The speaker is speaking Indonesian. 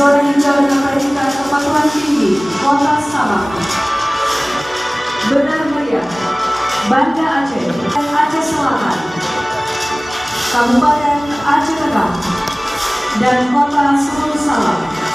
zona hijau dengan predikat kepatuhan tinggi Kota Sabah. Benar Meriah, Banda Aceh dan Aceh Selatan, Kabupaten Aceh Tengah, dan Kota Sulu Salam.